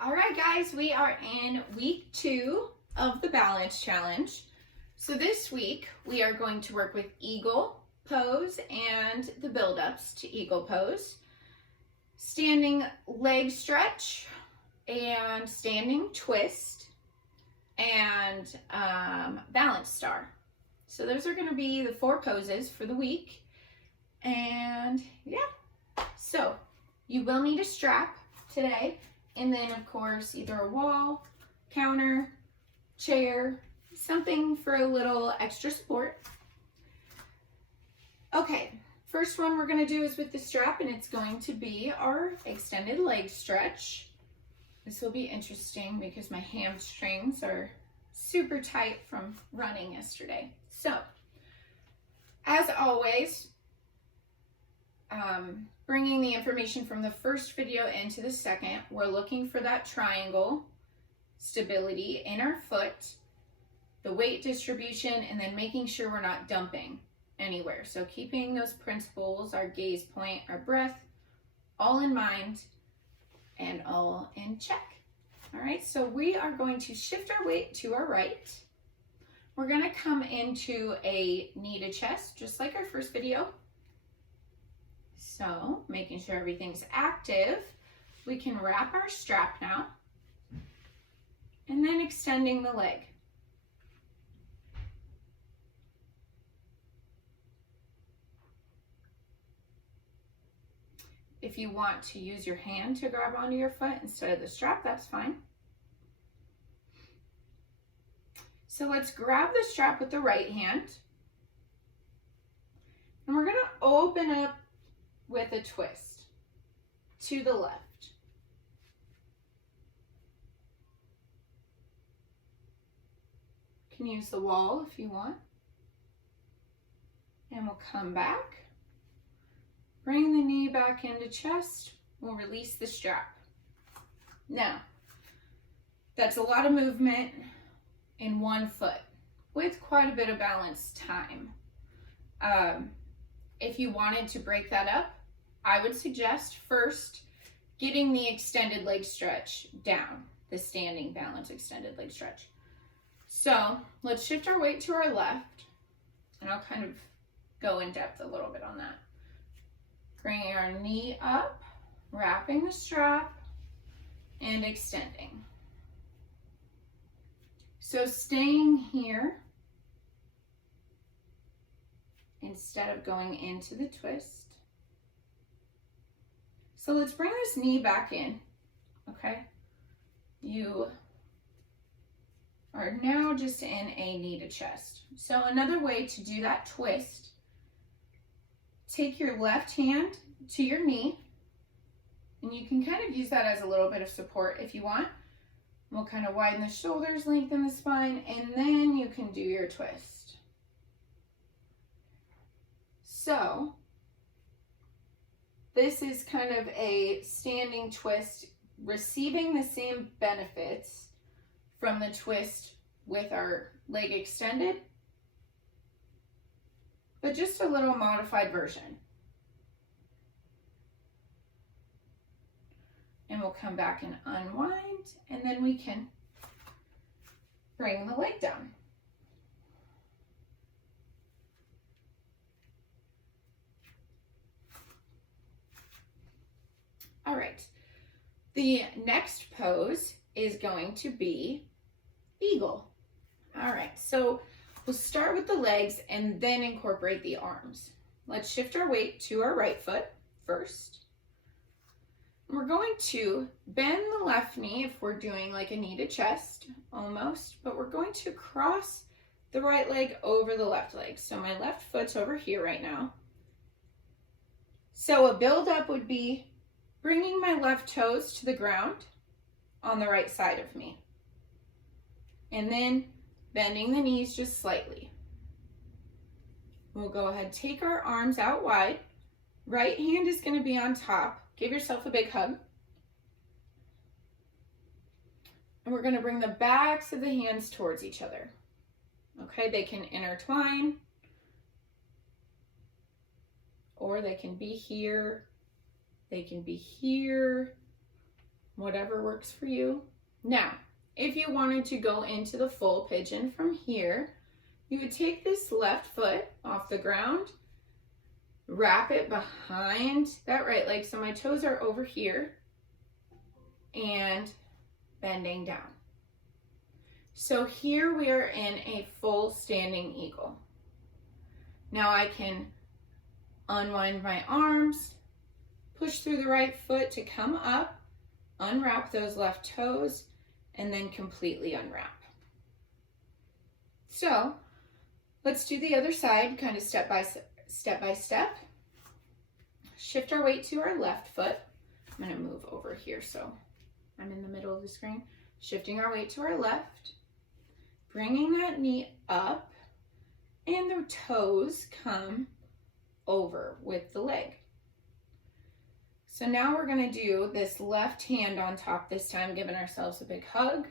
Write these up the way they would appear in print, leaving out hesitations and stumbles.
All right, guys, we are in week 2 of the balance challenge. So this week we are going to work with eagle pose and the build-ups to eagle pose, standing leg stretch and standing twist, and balance star. So those are going to be the 4 poses for the week. And yeah, so you will need a strap today. And then, of course, either a wall, counter, chair, something for a little extra support. Okay, first one we're going to do is with the strap, and it's going to be our extended leg stretch. This will be interesting because my hamstrings are super tight from running yesterday. So, as always, bringing the information from the first video into the second, we're looking for that triangle stability in our foot, the weight distribution, and then making sure we're not dumping anywhere. So keeping those principles, our gaze point, our breath, all in mind and all in check. All right, so we are going to shift our weight to our right. We're going to come into a knee to chest, just like our first video. So, making sure everything's active, we can wrap our strap now, and then extending the leg. If you want to use your hand to grab onto your foot instead of the strap, that's fine. So let's grab the strap with the right hand, and we're going to open up with a twist to the left. You can use the wall if you want. And we'll come back. Bring the knee back into chest. We'll release the strap. Now, that's a lot of movement in one foot with quite a bit of balance time. If you wanted to break that up, I would suggest first getting the extended leg stretch down, the standing balance extended leg stretch. So let's shift our weight to our left, and I'll kind of go in depth a little bit on that. Bringing our knee up, wrapping the strap, and extending. So staying here instead of going into the twist. So let's bring this knee back in, okay? You are now just in a knee to chest. So another way to do that twist, take your left hand to your knee, and you can kind of use that as a little bit of support if you want. We'll kind of widen the shoulders, lengthen the spine, and then you can do your twist. So this is kind of a standing twist, receiving the same benefits from the twist with our leg extended, but just a little modified version. And we'll come back and unwind, and then we can bring the leg down. All right, the next pose is going to be eagle. All right, so we'll start with the legs and then incorporate the arms. Let's shift our weight to our right foot first. We're going to bend the left knee if we're doing like a knee to chest almost, but we're going to cross the right leg over the left leg. So my left foot's over here right now. So a build up would be bringing my left toes to the ground on the right side of me. And then bending the knees just slightly. We'll go ahead, take our arms out wide. Right hand is going to be on top. Give yourself a big hug. And we're going to bring the backs of the hands towards each other. Okay, they can intertwine, or they can be here, they can be here, whatever works for you. Now, if you wanted to go into the full pigeon from here, you would take this left foot off the ground, wrap it behind that right leg, so my toes are over here, and bending down. So here we are in a full standing eagle. Now I can unwind my arms, push through the right foot to come up, unwrap those left toes, and then completely unwrap. So let's do the other side, kind of step by step. Shift our weight to our left foot. I'm going to move over here so I'm in the middle of the screen. Shifting our weight to our left, bringing that knee up, and the toes come over with the leg. So now we're going to do this left hand on top this time, giving ourselves a big hug.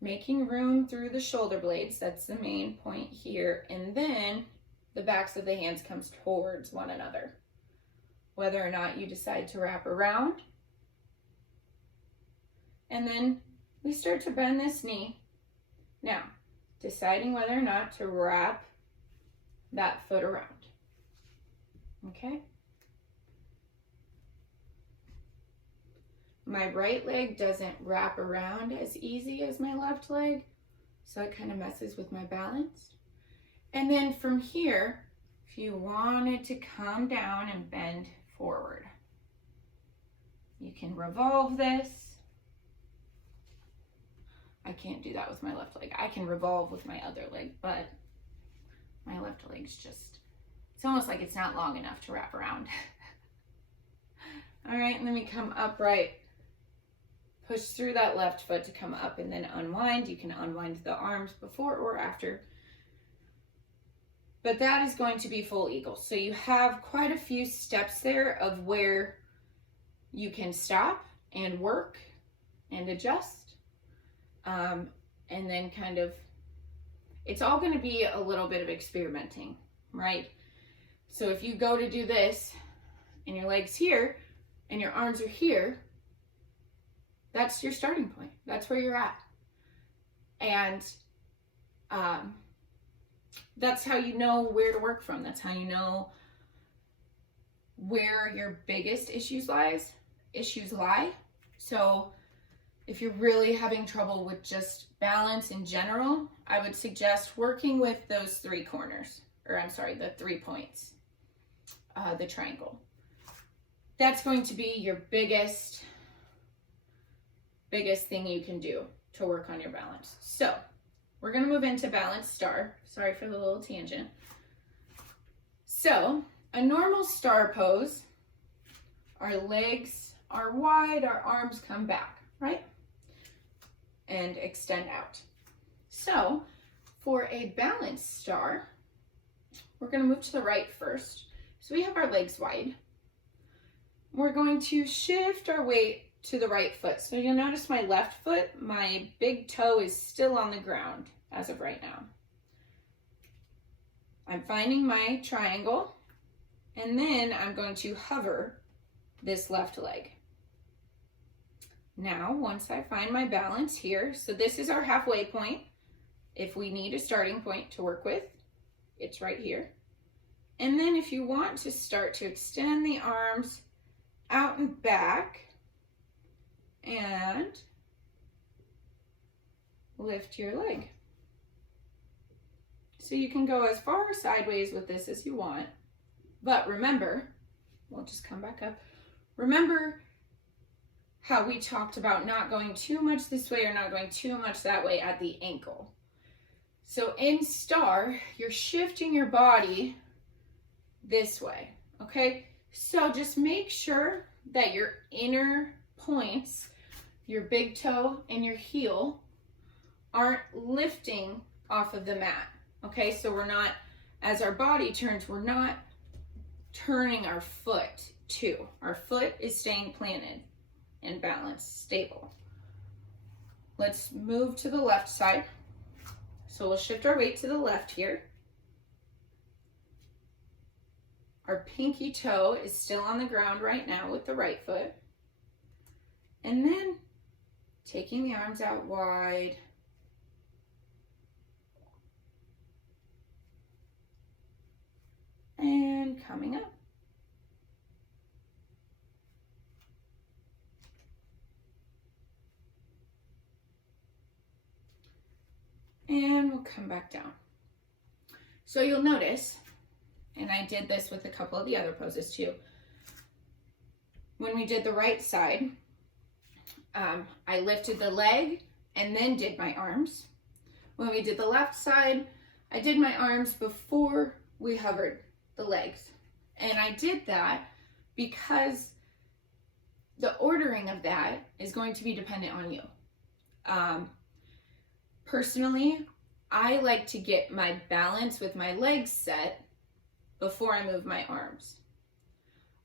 Making room through the shoulder blades, that's the main point here. And then the backs of the hands comes towards one another. Whether or not you decide to wrap around. And then we start to bend this knee. Now, deciding whether or not to wrap that foot around. Okay? My right leg doesn't wrap around as easy as my left leg, so it kind of messes with my balance. And then from here, if you wanted to come down and bend forward, you can revolve this. I can't do that with my left leg. I can revolve with my other leg, but my left leg's just, it's almost like it's not long enough to wrap around. All right, and then we come upright. Push through that left foot to come up and then unwind. You can unwind the arms before or after. But that is going to be full eagle. So you have quite a few steps there of where you can stop and work and adjust. And then kind of, it's all going to be a little bit of experimenting, right? So if you go to do this and your leg's here and your arms are here, that's your starting point. That's where you're at. And that's how you know where to work from. That's how you know where your biggest issues lie. So if you're really having trouble with just balance in general, I would suggest working with those three corners, or I'm sorry, the 3 points, the triangle. That's going to be your biggest thing you can do to work on your balance. So we're going to move into balance star. Sorry for the little tangent. So a normal star pose, our legs are wide, our arms come back, right? And extend out. So for a balance star, we're going to move to the right first. So we have our legs wide. We're going to shift our weight to the right foot. So you'll notice my left foot, my big toe is still on the ground as of right now. I'm finding my triangle, and then I'm going to hover this left leg. Now, once I find my balance here, so this is our halfway point. If we need a starting point to work with, it's right here. And then if you want to start to extend the arms out and back, and lift your leg. So you can go as far sideways with this as you want, but remember, we'll just come back up. Remember how we talked about not going too much this way or not going too much that way at the ankle. So in star, you're shifting your body this way, okay? So just make sure that your inner points, your big toe and your heel, aren't lifting off of the mat, okay? So we're not, as our body turns, we're not turning our foot too. Our foot is staying planted and balanced, stable. Let's move to the left side. So we'll shift our weight to the left here. Our pinky toe is still on the ground right now with the right foot. And then taking the arms out wide. And coming up. And we'll come back down. So you'll notice, and I did this with a couple of the other poses too, when we did the right side, I lifted the leg and then did my arms. When we did the left side, I did my arms before we hovered the legs. And I did that because the ordering of that is going to be dependent on you. Personally, I like to get my balance with my legs set before I move my arms.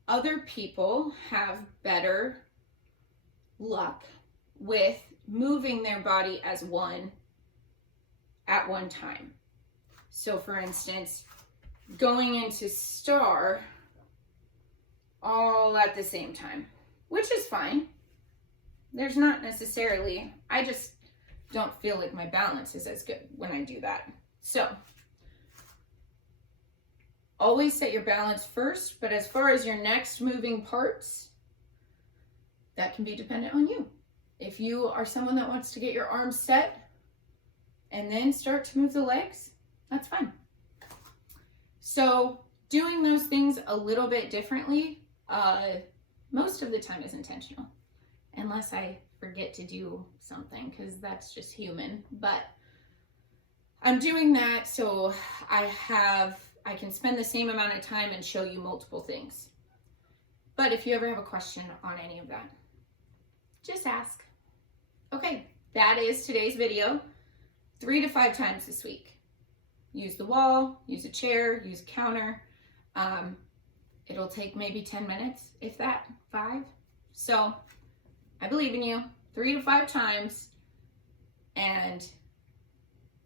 Other people have better luck with moving their body as one at one time. So for instance, going into star all at the same time, which is fine. There's not necessarily, I just don't feel like my balance is as good when I do that. So always set your balance first, but as far as your next moving parts, that can be dependent on you. If you are someone that wants to get your arms set and then start to move the legs, that's fine. So doing those things a little bit differently, most of the time is intentional, unless I forget to do something, because that's just human. But I'm doing that so I can spend the same amount of time and show you multiple things. But if you ever have a question on any of that, just ask. Okay, that is today's video. 3 to 5 times this week. Use the wall, use a chair, use a counter. It'll take maybe 10 minutes, if that, 5. So I believe in you. 3 to 5 times, and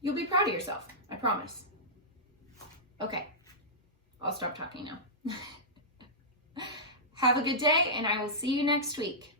you'll be proud of yourself. I promise. Okay, I'll stop talking now. Have a good day, and I will see you next week.